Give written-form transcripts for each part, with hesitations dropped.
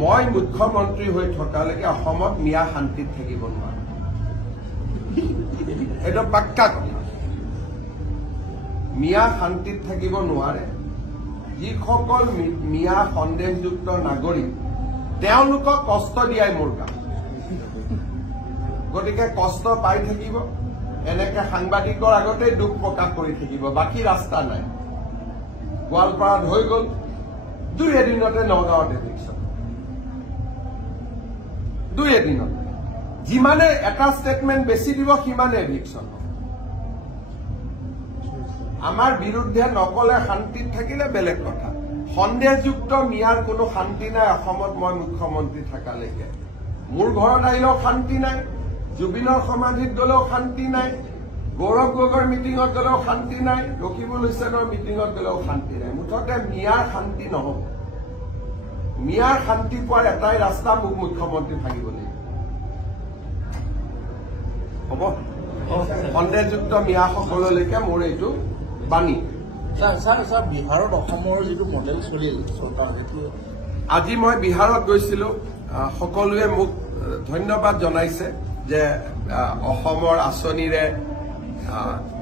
মই মুখ্যমন্ত্ৰী হৈ থকালৈকে অসমত মিয়া শান্তিত থাকিব নোৱাৰে এটা পাক্কা কথা মিয়া শান্তিত থাকিব নোৱাৰে যিসকল মিয়া সন্দেহযুক্ত নাগৰিক তেওঁলোকক কষ্ট দিয়াই মোৰ কাম গতিকে কষ্ট পাই থাকিব এনেকে সাংবাদিকৰ আগতে দুখ প্ৰকাশ কৰি থাকিব বাকী ৰাস্তা নাই গোৱালপাৰাত হৈ গ'ল 2 এদিনতে নগাঁৱত এভিকশ্যন 2 এদিনত যিমানে এটা ষ্টেটমেণ্ট বেছি দিব সিমানে এভিকশ্যন আমাৰ বিৰুদ্ধে নকলে শান্তিত থাকিলে বেলেগ কথা সন্দেহযুক্ত মিয়াৰ কোনো শান্তি নাই অসমত মই মুখ্যমন্ত্ৰী থাকালৈকে মোৰ ঘৰত আহিলেও শান্তি নাই জুবিনৰ সমাধিত গলেও শান্তি নাই গৌৰৱ গগৈৰ মিটিঙত গলেও শান্তি নাই ৰকিবুল হুছেইনৰ মিটিঙত গলেও শান্তি নাই মুঠতে মিয়াৰ শান্তি নহব মিয়াৰ শান্তি পোৱাৰ এটাই ৰাস্তা মোক মুখ্যমন্ত্ৰী থাকিব লাগিব হ'ব সন্দেহযুক্ত মিয়াসকললৈকে মোৰ এইটো বাণী স্যাৰ বিহাৰত অসমৰ যিটো মডেল চলিল চৰকাৰ সেইটো আজি মই বিহাৰত গৈছিলো সকলোৱে মোক ধন্যবাদ জনাইছে যে অসমৰ আঁচনিৰে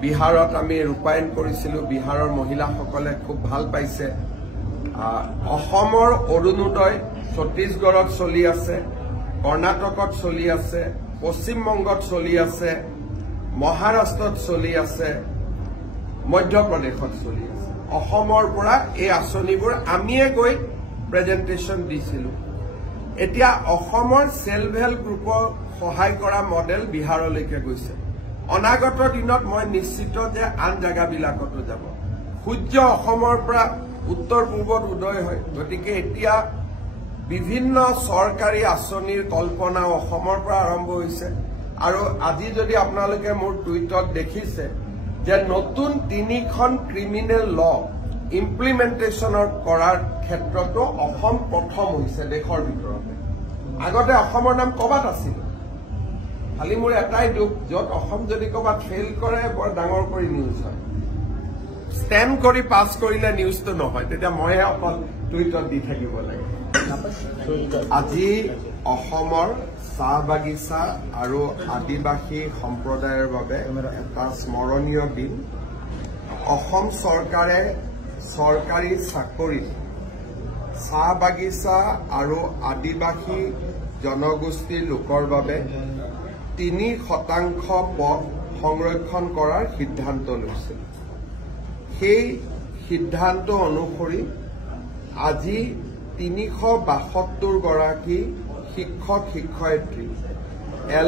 বিহাৰত আমি ৰূপায়ণ কৰিছিলো বিহাৰৰ মহিলাসকলে খুব ভাল পাইছে অসমৰ অৰুণোদয় ছত্তীশগড়ত চলি আছে কৰ্ণাটকত চলি আছে পশ্চিমবংগত চলি আছে মহাৰাষ্ট্ৰত চলি আছে মধ্যপ্ৰদেশত চলি আছে অসমৰ পৰা এই আঁচনিবোৰ আমিয়ে গৈ প্ৰেজেণ্টেশ্যন দিছিলো এতিয়া অসমৰ সেল্ফ হেল্প গ্ৰুপৰ সহায় কৰা মডেল বিহাৰলৈকে গৈছে অনাগত দিনত মই নিশ্চিত যে আন জাগাবিলাকতো যাব সূৰ্য অসমৰ পৰা উত্তৰ পূৰ্বত উদয় হয় গতিকে এতিয়া বিভিন্ন চৰকাৰী আঁচনিৰ কল্পনা অসমৰ পৰা আৰম্ভ হৈছে আৰু আজি যদি আপোনালোকে মোৰ টুইটত দেখিছে যে নতুন 3খন ক্ৰিমিনেল ল ইমপ্লিমেণ্টেশ্যনৰ কৰাৰ ক্ষেত্ৰতো অসম প্ৰথম হৈছে দেশৰ ভিতৰতে আগতে অসমৰ নাম কবাত আছিল খালি মোৰ এটাই দুখ য'ত অসম যদি কবাত ফেইল কৰে বৰ ডাঙৰ কৰি নিউজ হয় ষ্টেণ্ড কৰি পাছ কৰিলে নিউজটো নহয় তেতিয়া মইহে অকল টুইটত দি থাকিব লাগে আজি অসমৰ চাহ বাগিচা আৰু আদিবাসী সম্প্ৰদায়ৰ বাবে এটা স্মৰণীয় দিন অসম চৰকাৰে চৰকাৰী চাকৰিত চাহ বাগিচা আৰু আদিবাসী জনগোষ্ঠীৰ লোকৰ বাবে 3% পদ সংৰক্ষণ কৰাৰ সিদ্ধান্ত লৈছিল সেই সিদ্ধান্ত অনুসৰি আজি 372 গৰাকী শিক্ষক শিক্ষয়িত্ৰী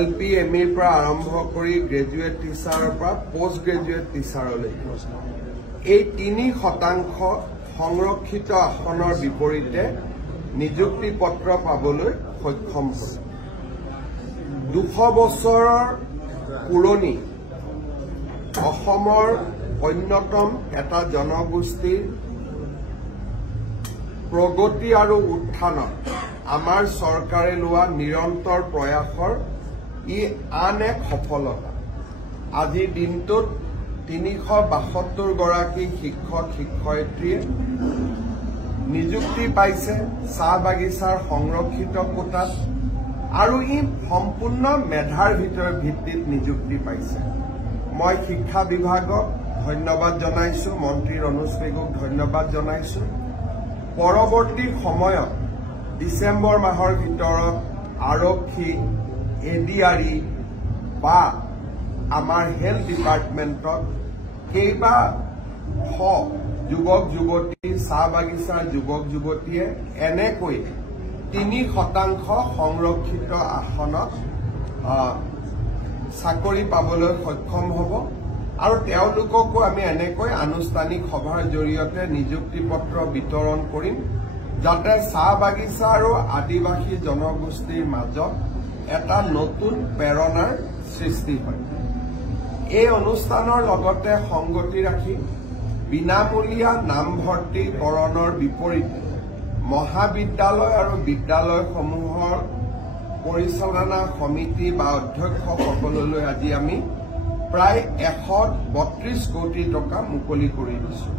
LP ME পৰা আৰম্ভ কৰি গ্ৰেজুৱেট টিচাৰৰ পৰা পোষ্ট গ্ৰেজুৱেট টিচাৰলৈকে এই 3% সংৰক্ষিত আসনৰ বিপৰীতে নিযুক্তি পত্ৰ পাবলৈ সক্ষম হ'ল 200 বছৰৰ পুৰণি অসমৰ অন্যতম এটা জনগোষ্ঠীৰ প্ৰগতি আৰু উত্থানত আমাৰ চৰকাৰে লোৱা নিৰন্তৰ প্ৰয়াসৰ ই আন এক সফলতা আজিৰ দিনটোত 372 গৰাকী শিক্ষক শিক্ষয়িত্ৰীয়ে নিযুক্তি পাইছে চাহ বাগিচাৰ সংৰক্ষিত কোটাত আৰু ই সম্পূৰ্ণ মেধাৰ ভিত্তিত নিযুক্তি পাইছে মই শিক্ষা বিভাগক ধন্যবাদ জনাইছো মন্ত্ৰী ৰনোজ পেগুক ধন্যবাদ জনাইছো পৰৱৰ্তী সময়ত ডিসেম্বৰ মাহৰ ভিতৰত আৰক্ষী এডিআৰই বা আমাৰ হেলথ ডিপাৰ্টমেণ্টত কেইবা যুৱক যুৱতী চাহ বাগিচাৰ যুৱক যুৱতীয়ে এনেকৈ 3% সংৰক্ষিত আসনত চাকৰি পাবলৈ সক্ষম হ'ব আৰু তেওঁলোককো আমি এনেকৈ আনুষ্ঠানিক সভাৰ জৰিয়তে নিযুক্তি পত্ৰ বিতৰণ কৰিম যাতে চাহ বাগিচা আৰু আদিবাসী জনগোষ্ঠীৰ মাজত এটা নতুন প্ৰেৰণাৰ সৃষ্টি হয় এই অনুষ্ঠানৰ লগতে সংগতি ৰাখি বিনামূলীয়া নামভৰ্তিকৰণৰ বিপৰীতে মহাবিদ্যালয় আৰু বিদ্যালয়সমূহৰ পৰিচালনা সমিতি বা অধ্যক্ষসকললৈ আজি আমি প্ৰায় 132 কোটি টকা মুকলি কৰি দিছো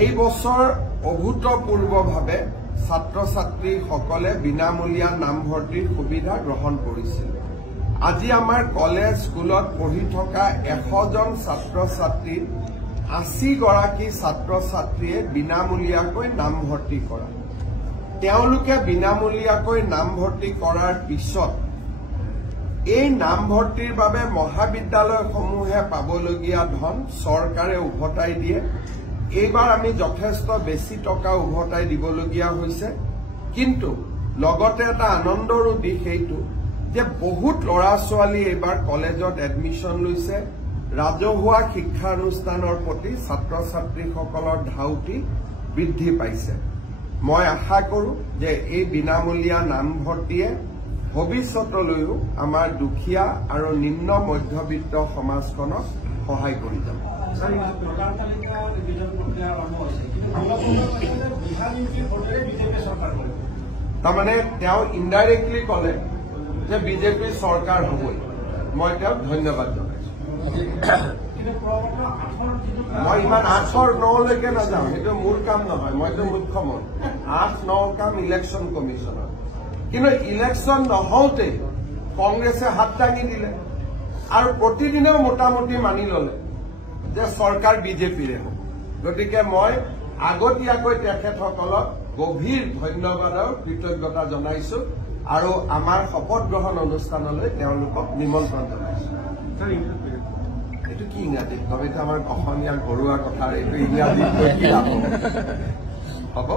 এই বছৰ অভূতপূৰ্বভাৱে ছাত্ৰ ছাত্ৰীসকলে বিনামূলীয়া নামভৰ্তিৰ সুবিধা গ্ৰহণ কৰিছিল। আজি আমাৰ কলেজ স্কুলত পঢ়ি থকা 100 জন ছাত্ৰ ছাত্ৰীৰ 80 গৰাকী ছাত্ৰ ছাত্ৰীয়ে বিনামূলীয়াকৈ নামভৰ্তি কৰা। তেওঁলোকে বিনামূলীয়াকৈ নামভৰ্তি কৰাৰ পিছত এই নামভৰ্তিৰ বাবে মহাবিদ্যালয়সমূহে পাবলগীয়া ধন চৰকাৰে উভতাই দিয়ে। এইবাৰ আমি যথেষ্ট বেছি টকা উভতাই দিবলগীয়া হৈছে। কিন্তু লগতে এটা আনন্দৰো দিশ এইটো যে বহুত ল'ৰা ছোৱালী এইবাৰ কলেজত এডমিশ্যন লৈছে। ৰাজহুৱা শিক্ষানুষ্ঠানৰ প্ৰতি ছাত্ৰ ছাত্ৰীসকলৰ ধাউতি বৃদ্ধি পাইছে। মই আশা কৰোঁ যে এই বিনামূলীয়া নামভৰ্তিয়ে ভৱিষ্যতলৈও আমাৰ দুখীয়া আৰু নিম্ন মধ্যবিত্ত সমাজখনক সহায় কৰি যাব। তাৰমানে তেওঁ ইনডাইৰেক্টলি ক'লে যে বিজেপিৰ চৰকাৰ হ'বই। মই তেওঁক ধন্যবাদ জনাইছো। মই ইমান 8-9লৈকে নাযাওঁ, সেইটো মোৰ কাম নহয়। মইতো মুখ্যমন্ত্ৰী। 8-9 কাম ইলেকশ্যন কমিশ্যনৰ। কিন্তু ইলেকশ্যন নহওঁতে কংগ্ৰেছে হাত দাঙি দিলে আৰু প্ৰতিদিনেও মোটামুটি মানি ললে যে চৰকাৰ বিজেপিৰে হ'ব। গতিকে মই আগতীয়াকৈ তেখেতসকলক গভীৰ ধন্যবাদ আৰু কৃতজ্ঞতা জনাইছো আৰু আমাৰ শপত গ্ৰহণ অনুষ্ঠানলৈ তেওঁলোকক নিমন্ত্ৰণ জনাইছো। এইটো কি ইংৰাজী কম? এইটো আমাৰ অসমীয়া ঘৰুৱা কথা। এইটো ইংৰাজীত কৈ কি লাভ হ'ব?